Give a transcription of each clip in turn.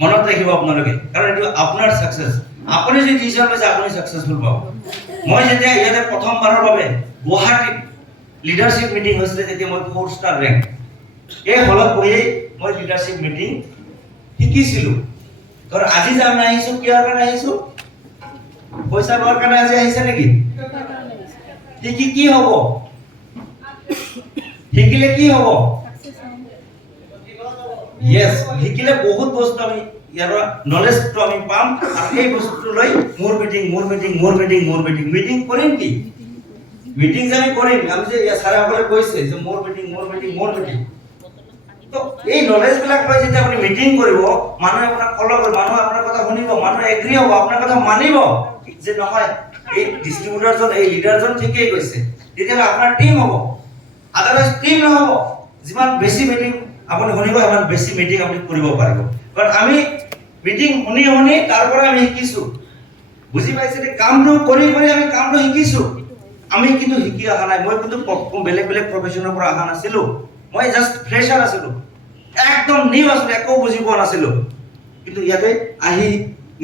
মনত ৰাখিব আপোনালোকে, কাৰণ এইটো আপোনাৰ সাকসেস। আপুনি যে ডিসিশন লৈছে আপুনি সাকসেসফুল পাব। মই যেতিয়া ইয়াতে প্ৰথমবাৰৰ বাবে গুৱাহাটীত লিডাৰশ্বিপ মিটিং হৈছিলে তেতিয়া মই 4 ষ্টাৰ ৰেংক এই হলত বহি মই লিডাৰশ্বিপ মিটিং শিকিছিলো। ধৰ আজি যে আমি আহিছো কিহৰ কাৰণে আহিছো? পইচা লোৱাৰ কাৰণে আজি আহিছে নেকি? শিকি কি হ'ব? শিকিলে কি হ'ব? ইয়েস, শিকিলে বহুত বস্তু আমি ইয়াৰ নলেজটো আমি পাম। আৰু এই বস্তুটো লৈ মোৰ মিটিং কৰিম কি? মিটিং যে আমি কৰিম, আমি যে ছাৰসকলে কৈছে যে মোৰ মিটিং। তো এই নলেজ বিলাক লৈ যেতিয়া আপুনি মিটিং কৰিব, মানুহে আপোনাক ফলো কৰিব, মানুহে আপোনাৰ কথা শুনিব, মানুহে এগ্ৰি হ'ব, আপোনাৰ কথা মানিব যে নহয় এই ডিস্ট্ৰিবিউটৰজন এই লিডাৰজন ঠিকেই কৈছে, তেতিয়াহ'লে আপোনাৰ টিম হ'ব। আদাৰৱাইজ টিম নহ'ব। যিমান বেছি মিটিং আপুনি শুনিব সিমান বেছি মিটিং আপুনি কৰিব পাৰিব। কাৰণ আমি মিটিং শুনি তাৰ পৰা আমি শিকিছো। বুজি পাইছে নে? কামটো কৰি আমি কামটো শিকিছো। আমি কিন্তু শিকি অহা নাই। মই কিন্তু বেলেগ প্ৰফেশনৰ পৰা অহা নাছিলো। মই জাস্ট ফ্ৰেছাৰ আছিলো, একদম নিউ আছিলো, একো বুজি পোৱা নাছিলো। কিন্তু ইয়াতে আহি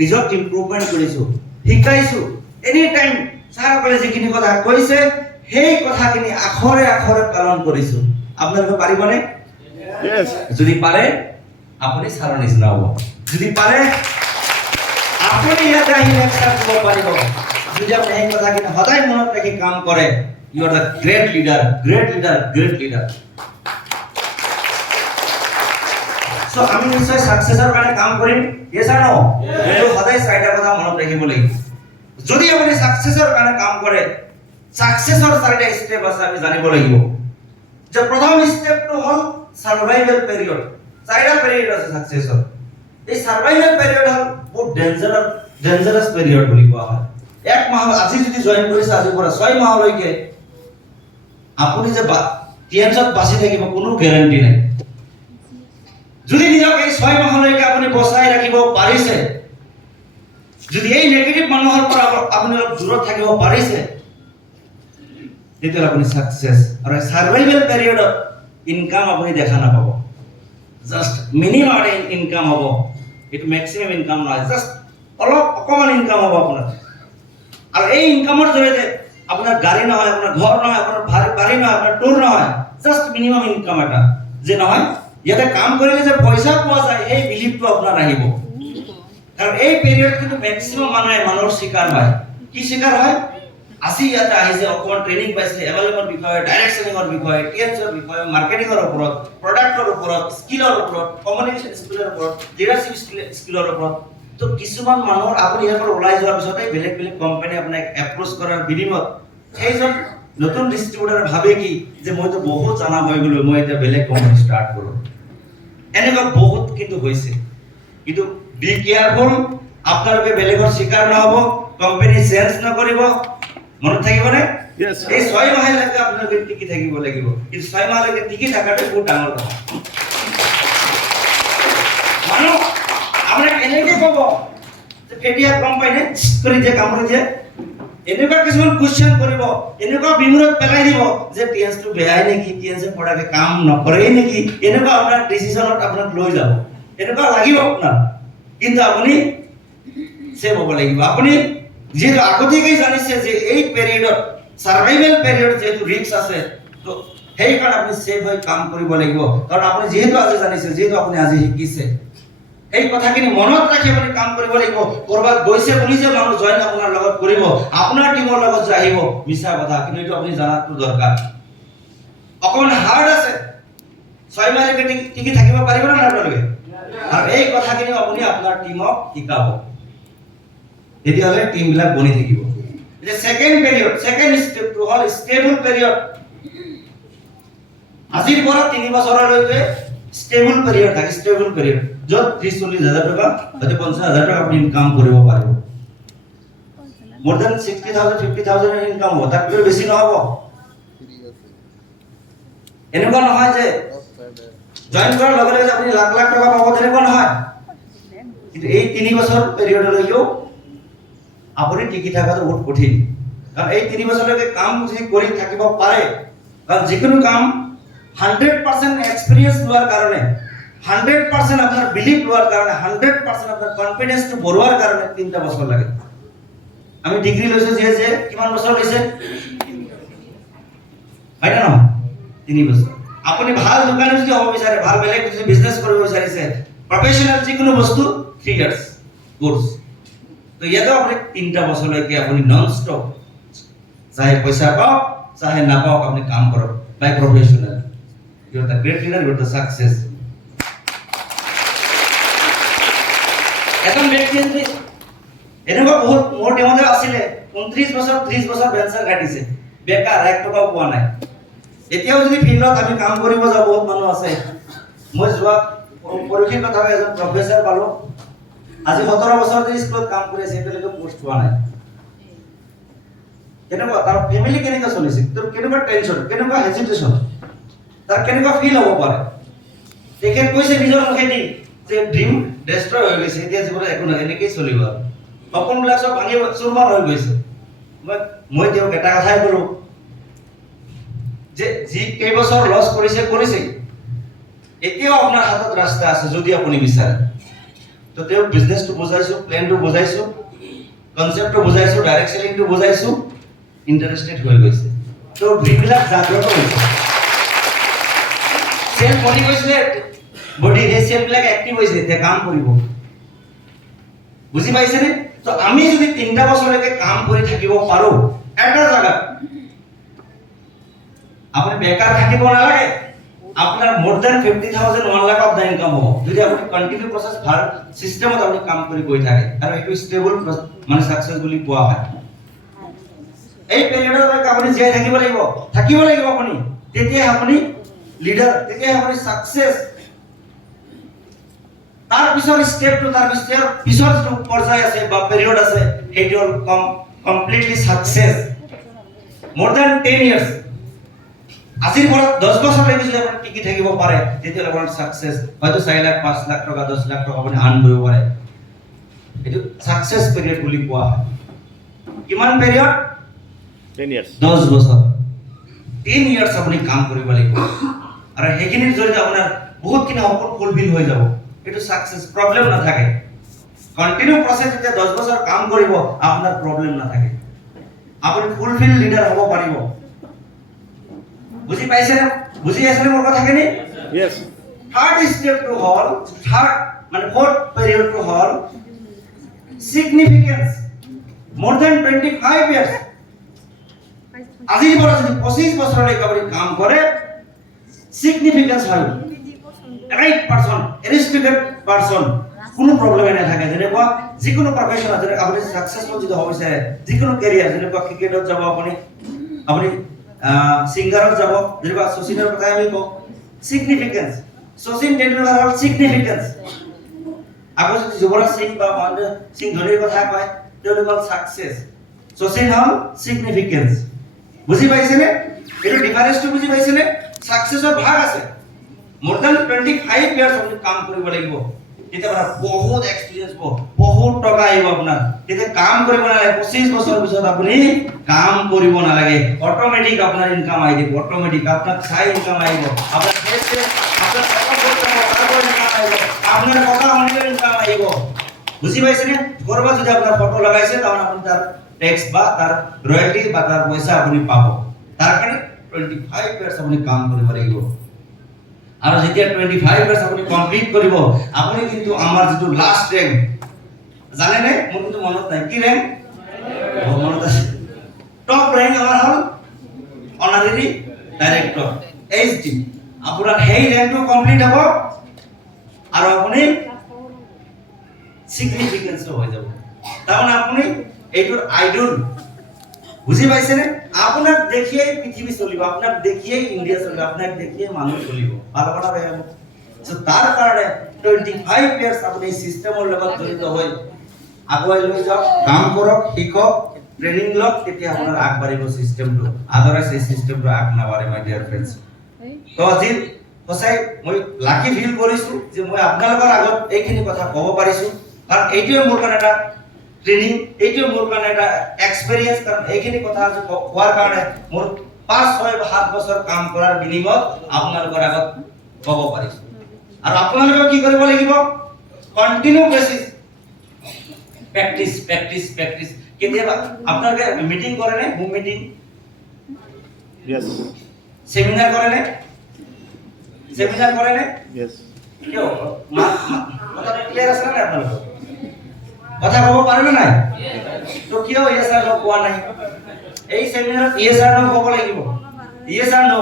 নিজক ইমপ্ৰুভমেন্ট কৰিছো, শিকাইছো। এনি টাইম ছাৰসকলে যিখিনি কথা কৈছে সেই কথাখিনি আখৰে পালন কৰিছো। আপোনালোকে পাৰিবনে? যদি পাৰে আপুনি ছাৰৰ নিচিনা হ'ব। যদি পাৰে আপুনি ইয়াতে আহি লেকচাৰ দিব পাৰিব। যদি আপুনি এই কথাখিনি সদায় মনত ৰাখি কাম কৰে, you are the great leader. So আমি নিশ্চয় সাকসেসৰ কাৰণে কাম কৰিম। Yes or no? কিন্তু সদায় চাৰিটা কথা মনত ৰাখিব লাগিব। যদি আপুনি সাকসেসৰ কাৰণে কাম কৰে, সাকসেসৰ চাৰিটা স্টেপ আছে আমি জানিব লাগিব। যে প্ৰথম স্টেপটো হ'ল সাৰ্ভাইভাল পিৰিয়ড। চাৰিটা পিৰিয়ড আছে সাকসেসৰ। এই সাৰ্ভাইভাল পিৰিয়ড হ'ল বহুত ডেঞ্জাৰাস পিৰিয়ড বুলি কোৱা হয়। 1 মাহ আজি যদি জয়েন কৰিছে, আজিৰ পৰা 6 মাহলৈকে আপুনি যে টেনচন বাচি থাকিব কোনো গ্যাৰান্টি নাই। যদি নিজক এই 6 মাহলৈকে আপুনি বচাই ৰাখিব পাৰিছে, যদি এই নেগেটিভ মানুহৰ পৰা আপুনি অলপ দূৰত থাকিব পাৰিছে, তেতিয়াহ'লে আপুনি সাকসেস। আৰু সার্ভাইভাল পিরিয়ডত ইনকাম আপুনি দেখা নাপাব। জাস্ট মিনিমাম ইনকাম হ'ব, এইটো ম্যাক্সিমাম ইনকাম নহয়, জাস্ট অকমান ইনকাম হ'ব আপোনাৰ। আৰু এই ইনকামৰ জৰিয়তে আপোনাৰ গাড়ী নহয়, আপোনাৰ ঘৰ নহয়, আপোনাৰ বাড়ী নহয়, আপোনাৰ টুৰ নহয়, জাস্ট মিনিমাম ইনকাম এটা। যে নহয় ইয়াতে কাম কৰিলে যে পইচা পোৱা যায় এই বিলিভটো আপোনাৰ আহিব। কাৰণ এই পিৰিয়ড কিন্তু ম্যাক্সিমাম মানুহৰ শিকাৰ হয়। কি শিকাৰ হয়? আজি ইয়াতে আহিছে, অকমান ট্ৰেইনিং পাইছে, এভেলেবল বিষয়, ডাইৰেক্ট সেলিঙৰ বিষয়, টিএনচৰ বিষয়, মাৰ্কেটিঙৰ ওপৰত, প্ৰডাক্টৰ ওপৰত, স্কিলৰ ওপৰত, কমিউনিকেশ্যন স্কিলৰ ওপৰত, লিডাৰশ্বিপ স্কিলৰ ওপৰত। তো কিছুমান মানুহৰ আপুনি ইয়াৰ পৰা ওলাই যোৱাৰ পিছতে বেলেগ কোম্পানী আপোনাক এপ্ৰোচ কৰাৰ বিনিময়ত সেইজন নতুন ডিস্ট্ৰিবিউটৰ ভাবে কি যে মইতো বহুত জানা হৈ গলো, মই এতিয়া বেলেগ কোম্পানী ষ্টাৰ্ট কৰো। এনেকুৱা বহুত কিন্তু হৈছে। কিন্তু বি কেয়াৰফুল, আপোনালোকে বেলেগৰ শিকাৰ নহব, কোম্পানী চেঞ্জ নকৰিব। মনত থাকিবনে? এই 6 মাহলৈকে আপোনালোকে টিকি থাকিব লাগিব। কিন্তু 6 মাহলৈকে টিকি থকাটো বহুত ডাঙৰ কথা। মানুহ আপোনাক এনেকৈ ক'ব যে কেতিয়া কোম্পানী কৰি দিয়ে, কামুৰি দিয়ে, এনেকুৱা কিছুমান কুৱেশ্যন কৰিব, এনেকুৱা বিমূৰত পেলাই দিব যে টিএনচটো বেয়াই নেকি, টিএনচে পৰাকে কাম নকৰেই নেকি, এনেকুৱা আপোনাৰ ডিচিশনত আপোনাক লৈ যাব। এনেকুৱা লাগিব আপোনাৰ। কিন্তু আপুনি সেভ হ'ব লাগিব। আপুনি যেহেতু আগতীয়াকৈ জানিছে যে এই পিৰিয়ডত সাৰ্ভাইভাল পিৰিয়ড যেহেতু ৰিস্ক আছে, তো সেইকাৰণে আপুনি সেভ হৈ কাম কৰিব লাগিব। কাৰণ আপুনি যেহেতু আজি জানিছে, যেহেতু আপুনি আজি শিকিছে, এই কথাখিনি মনত ৰাখি আপুনি কাম কৰিব লাগিব। কৰবাত গৈছে বুলি যে মানুহ জয়েন আপোনাৰ লগত কৰিব, আপোনাৰ টিমৰ লগত যে আহিব, মিছা কথা। কিন্তু এইটো আপুনি জানাটো দৰকাৰ। অকমান হাৰ্ড আছে, 6 মাহলৈকে টিকি থাকিব পাৰিব না আপোনালোকে? আৰু এই কথাখিনি আপুনি আপোনাৰ টিমক শিকাব, তেতিয়াহ'লে টিম বিলাক বনি থাকিব। এতিয়া সেকেন্ড স্টেপটো হ'ল ষ্টেবল পিৰিয়ড। আজিৰ পৰা 3 বছৰলৈকে ষ্টেবল পিৰিয়ড থাকে। ষ্টেবল পিৰিয়ড য'ত 30-40 হাজাৰ টকা, 50 হাজাৰ টকা আপুনি ইনকাম কৰিব পাৰিব। more than 60,000 50,000 ইনকাম হ'ব, তাতকৈ বেছি নহ'ব। এনেকুৱা নহয় যে জয়েন কৰাৰ লগে লগে আপুনি লাখ টকা পাব, তেনেকুৱা নহয়। কিন্তু এই 3 বছৰ পিৰিয়ডলৈকেও আপুনি টিকি থকাটো বহুত কঠিন। কাৰণ এই 3 বছৰলৈকে কাম যদি কৰি থাকিব পাৰে, কাৰণ যিকোনো কাম 100% এক্সপিৰিয়েন্স লোৱাৰ কাৰণে, 100% আপনাৰ বিলিভ লোৱাৰ কাৰণে 100% আপনাৰ কনফিডেন্সটো বঢ়োৱাৰ কাৰণে 3টা বছৰ লাগে আমি ডিগ্ৰী লৈছো যে কিমান বছৰ লৈছে হয় না নহয় 3 বছৰ আপুনি ভাল দোকানে যদি হ'ব বিচাৰে ভাল বেলেগ যদি বিজনেস কৰিব বিচাৰিছে প্ৰফেশনাল যিকোনো বস্তু 3 ইয়াৰ্স কোৰ্স তো ইয়াতে আপুনি 3টা বছৰলৈকে আপুনি নন স্টপ চাহে পইচা পাওক চাহে নাপাওক আপুনি কাম কৰক by professional you are the great leader you are the success এখন ব্যক্তি এনেকুৱা বহুত মোৰ টিমতে আছিলে 29 বছৰ 30 বছৰ ভেঞ্চাৰ কাটিছে বেকাৰ 1 টকাও পোৱা নাই এতিয়াও যদি ফিল্ডত আমি কাম কৰিব যাওঁ বহুত মানুহ আছে মই যোৱা পৰীক্ষাৰ কথা এজন প্ৰফেসৰ পালো আজি 17 বছৰ ধৰি স্কুলত কাম কৰি আছে এতিয়ালৈকে পোষ্ট পোৱা নাই কেনেকুৱা তাৰ ফ্যামিলি কেনেকুৱা চলিছে তোৰ কেনেকুৱা টেনচন কেনেকুৱা হেজিটেশন তাৰ কেনেকুৱা ফিল হ'ব পাৰে তেখেত কৈছে নিজৰ মুখেদি যে ড্ৰিম ডেস্ট্ৰয় হৈ গৈছে এতিয়া জীৱনত একো নাই এনেকৈ চলিব সপোনবিলাক সব ভাঙি চুৰমাৰ হৈ গৈছে মই তেওঁক এটা কথাই ক'লো যে যি কেইবছৰ লছ কৰিছে এতিয়াও আপোনাৰ হাতত ৰাস্তা আছে যদি আপুনি বিচাৰে তো তেওঁক বিজনেসটো বুজাইছো প্ল্যানটো বুজাইছো কনসেপ্টটো বুজাইছো ডাইৰেক্ট সেলিংটো বুজাইছো ইন্টাৰেস্টেড হৈ গৈছে তো ড্ৰিমবিলাক জাগ্ৰত হৈছে সেল বডি গৈছে বডি সেলবিলাক এক্টিভ হৈছে তে কাম কৰিব বুজি পাইছে নে তো আমি যদি 3টা বছৰলৈকে কাম কৰি থাকিব পাৰো এটা জায়গা আপুনি বেকাৰ থাকিব নালাগে আপনার more than 50,000 1 lakh of the income হ'ব যদি আপুনি কন্টিনিউ প্রসেস ভাল সিস্টেমত আপুনি কাম কৰি গৈ থাকে আৰু এটো ষ্টেবল মানে সাকসেস বুলি কোৱা হয় এই পিৰিয়ডত আপুনি জীয়াই থাকিব লাগিব আপুনি তেতিয়া আপুনি লিডাৰ তেতিয়া আপুনি সাকসেস তাৰ পিছৰ স্টেপটো তাৰ পিছৰ যে পৰ্যায় আছে বা পিৰিয়ড আছে সেইটো কমপ্লিটলি সাকসেস মোৰ দেন 10 ইয়াৰ্স আজিৰ পৰা 10 বছৰলৈকে যদি আপুনি টিকি থাকিব পাৰে তেতিয়া আপোনাৰ সাকসেস হয়তো 4 লাখ 5 লাখ টকা 10 লাখ টকা আপুনি আৰ্ন কৰিব পাৰে এটো সাকসেস পিৰিয়ড বুলি কোৱা হয় কিমান পিৰিয়ড 10 years 10 বছৰ 3 ইয়াৰ্স আপুনি কাম কৰিব লাগিব আৰু হেকিনিৰ জৰিয়তে আপোনাৰ বহুতখিনি সপোন ফুলফিল হৈ যাব এটো সাকসেস প্ৰবলেম নাথাকে কন্টিনিউ প্ৰসেস যেতিয়া 10 বছৰ কাম কৰিব আপোনাৰ প্ৰবলেম নাথাকে আপুনি ফুলফিল লিডাৰ হ'ব পাৰিব বুজি পাইছে না বুজি আছে মোৰ কথা কেনে yes থার্ড স্টেপ টু হল থার্ড মানে ফোর্থ পিরিয়ড টু হল সিগনিফিকেন্স মোর দেন 25 ইয়ার্স আজি বড় যদি 25 বছৰলৈকে আপুনি কাম কৰে সিগনিফিকেন্স হয় ৰাইট পাৰসন ৰেসপেক্টেড পাৰসন কোনো প্ৰবলেম নাই থাকে যেনেকুৱা যিকোনো প্ৰফেশন আছে আপুনি সাকসেসফুল যদি হ'ব বিচাৰে যিকোনো ক্যাৰিয়াৰ যেনেকুৱা ক্ৰিকেটত যাব আপুনি সিঙ্গাৰত যাব যেনেকুৱা শচীনৰ কথা আমি কওঁ সিগনিফিকেন্স শচীন টেন্ডুলকাৰ হল সিগনিফিকেন্স আগত যদি যুৱৰাজ সিং বা মহেন্দ্ৰ সিং ধোনিৰ কথা কয় তেওঁলোক হল সাকসেস শচীন হল সিগনিফিকেন্স বুজি পাইছে নে এটো ডিফারেন্সটো বুজি পাইছে নে সাকসেসৰ ভাগ আছে মোৰ দেন 25 ইয়াৰ্স আপুনি কাম কৰিব লাগিব তেতিয়া আপোনাৰ বহুত এক্সপেৰিয়েন্স হ'ব বহুত টকা আহিব আপোনাৰ তেতিয়া কাম কৰিব নালাগে 25 বছৰ পিছত আপুনি কাম কৰিব নালাগে অটোমেটিক আপোনাৰ ইনকাম আহি দিব অটোমেটিক আপোনাৰ চাই ইনকাম আহিব আপোনাৰ ফেসে আপোনাৰ টকা ইনকাম আহিব আপোনাৰ কথা শুনিলে ইনকাম আহিব বুজি পাইছে নে কৰবা যদি আপোনাৰ ফটো লগাইছে তাহলে আপুনি তাৰ ট্যাক্স বা তাৰ ৰয়্যালটি বা তাৰ পইচা আপুনি পাব তাৰ কাৰণে 25 ইয়াৰ্স আপুনি কাম কৰিব লাগিব আৰু যেতিয়া 25 ইয়াৰ্স আপুনি কমপ্লিট কৰিব আপুনি কিন্তু আমাৰ যেটো লাষ্ট ৰ্যাঙ্ক জানে নে মোৰ কিন্তু মনত নাই কি ৰ্যাঙ্ক মনত আছে টপ ৰ্যাঙ্ক আমাৰ হল অনাৰাৰি ডাইৰেক্টৰ এইচডি আপোনাৰ সেই ৰ্যাঙ্কটো কমপ্লিট হ'ব আৰু আপুনি সিগনিফিকেন্স হৈ যাব তাৰমানে আপুনি এইটোৰ আইডল বুজি পাইছে নে আপোনাক দেখিয়ে পৃথিৱী চলিব আপোনাক দেখিয়ে ইন্ডিয়া চলিব আপোনাক দেখিয়ে মানুহ চলিব ভাল কথা বেয়া সো তাৰ কাৰণে 25 ইয়াৰ্স আপুনি সিস্টেমৰ লগত জড়িত হৈ আগুৱাই লৈ যাওক কাম কৰক শিকক ট্ৰেনিং লওক তেতিয়া আপোনাৰ আগবাঢ়িব সিস্টেমটো আদৰাইছে এই সিস্টেমটো আগ নাবাঢ়ে মাই ডিয়াৰ ফ্ৰেন্ডছ তো আজি সঁচাই মই লাকি ফিল কৰিছো যে মই আপোনালোকৰ আগত এইখিনি কথা ক'ব পাৰিছো কাৰণ এইটোৱে মোৰ কাৰণে এটা ট্ৰেনিং এইটো মোৰ কাৰণে এটা এক্সপেৰিয়েন্স কাৰণ এইখিনি কথা কোৱাৰ কাৰণে মোৰ 5 6 7 বছৰ কাম কৰাৰ বিনিময়ত আপোনালোকৰ আগত ক'ব পাৰিছো আৰু আপোনালোকে কি কৰিব লাগিব কন্টিনিউ বেসিস প্ৰেক্টিস কেতিয়াবা আপোনালোকে মিটিং কৰে নে হোম মিটিং Yes. সেমিনাৰ কৰে নে Yes. কিয় কথা ক্লিয়াৰ আছে না আপোনালোকৰ কথা ক'ব পাৰে নে নাই তো কিয় ইয়েস আৰ নো কোৱা নাই এই সেমিনাৰত ইয়েস আর নো ক'ব লাগিব ইয়েস আর নো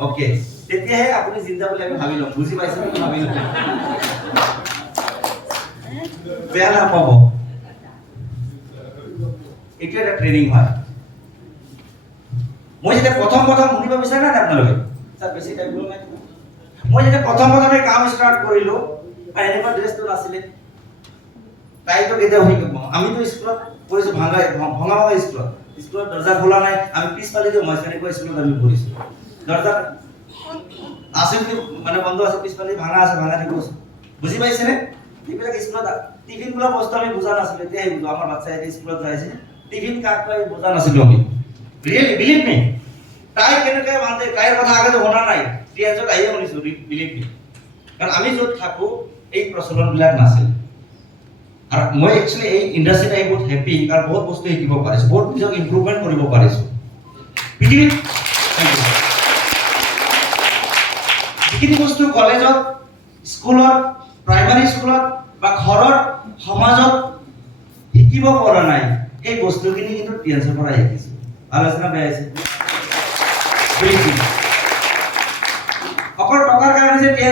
ওকে তেতিয়াহে আপুনি জিন্দা বুলি আমি ভাবি লম বুজি পাইছে নে ভাবি লম বেয়া নাপাব এটা একটা ট্রেনিং হয় মই যেতিয়া প্ৰথম শুনিব বিচাৰে না আপোনালোকে স্যাৰ বেছি টাইম গ'ল নাই মই যেতিয়া প্ৰথম কাম ষ্টাৰ্ট কৰিলো আৰু এনেকুৱা ড্ৰেছটো নাছিলে তাইতো কেতিয়া হৈ গ'ল আমিতো স্কুলত পঢ়িছো ভঙা স্কুলত দৰ্জা খোলা নাই আমি পিছফালে যে মই তেনেকুৱা স্কুলত আমি পঢ়িছো দৰ্জা আছে মানে বন্ধ আছে পিছফালে ভাঙা থাকিব বুজি পাইছে নে এইবিলাক স্কুলত টিফিন বোলা বস্তু আমি বুজা নাছিলো এতিয়া আমাৰ বাচ্চা এতিয়া স্কুলত যাইছে টিফিন কাক পাই বুজা নাছিলো আমি রিয়েলি বিলিভ মি তাই কেনেকে মানতে তাইৰ কথা আগে শুনা নাই টিএছত আহিয়ে শুনিছো বিলিভ মি কাৰণ আমি য'ত থাকো এই প্ৰচলন বিলাক নাছিল আৰু মই একচুয়ালি এই ইন্ডাষ্ট্ৰিত আহি বহুত হেপী কাৰণ বহুত বস্তু শিকিব পাৰিছো বহুত নিজক ইমপ্ৰুভমেন্ট কৰিব পাৰিছো পৃথিৱীত যিখিনি বস্তু কলেজত স্কুলত প্ৰাইমাৰী স্কুলত বা ঘৰত সমাজত শিকিব পৰা নাই এই বস্তুখিনি কিন্তু টিএছৰ পৰা শিকিছো আলোচনা বেয়া আছে অকল টকাৰ কাৰণে যে